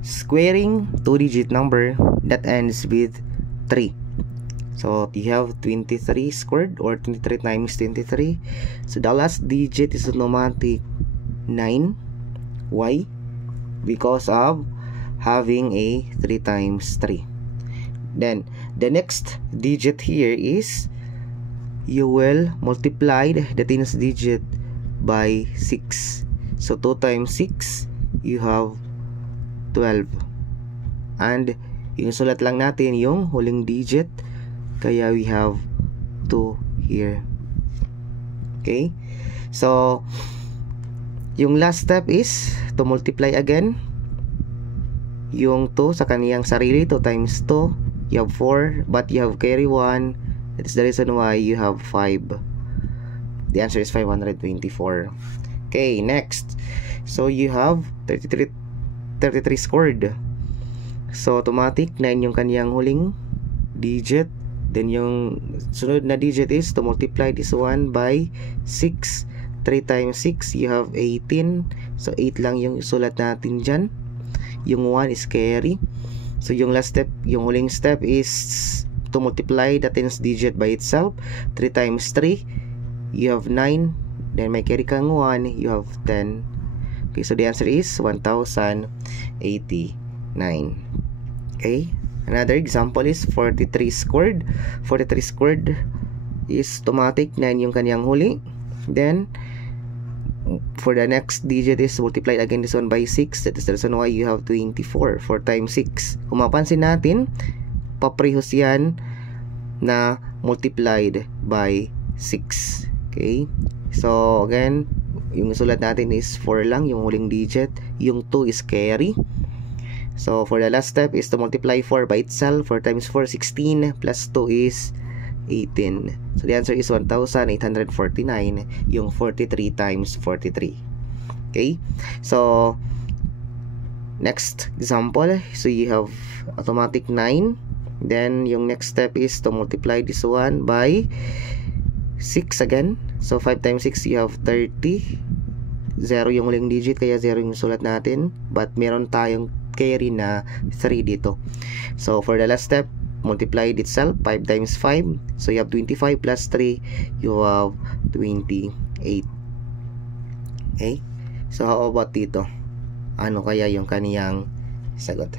squaring 2-digit number that ends with 3. So you have 23 squared, or 23 times 23. So the last digit is automatic 9. Why? Because of having a 3 times 3. Then the next digit here is you will multiply the tens digit by 6. So 2 times 6, you have 12. And yung sulat lang natin yung huling digit, kaya we have 2 here. Okay? So yung last step is to multiply again yung 2 sa kaniyang sarili. 2 times 2, you have 4, but you have carry 1. That is the reason why you have 5. The answer is 524. Okay, next. So you have 33 squared. So automatic 9 yung kaniyang huling digit. Then yung sunod na digit is to multiply this one by 6. 3 times 6, you have 18. So 8 lang yung sulat natin dyan. Yung 1 is carry. So yung last step, yung huling step is to multiply the tens digit by itself. 3 times 3, you have 9. Then may carry kang 1, you have 10. Okay, so the answer is 1089. Okay, another example is 43 squared. 43 squared is automatic 9 yung kanyang huli. Then for the next digit is multiply again this one by 6. That is the reason why you have 24. 4 times 6. Kung mapansin natin, paprehos yan na multiplied by 6. Okay, so again, yung sulat natin is 4 lang yung huling digit. Yung 2 is carry. So for the last step is to multiply 4 by itself. 4 times 4, 16, plus 2 is 18. So the answer is 1849, yung 43 times 43. Okay, so next example, so you have automatic 9. Then yung next step is to multiply this one by 6 again. So 5 times 6, you have 30. 0 yung huling digit, kaya 0 yung sulat natin. But meron tayong carry na 3 dito. So for the last step, multiply it itself. 5 times 5, so you have 25 plus 3, you have 28. Okay, so how about dito? Ano kaya yung kaniyang sagot?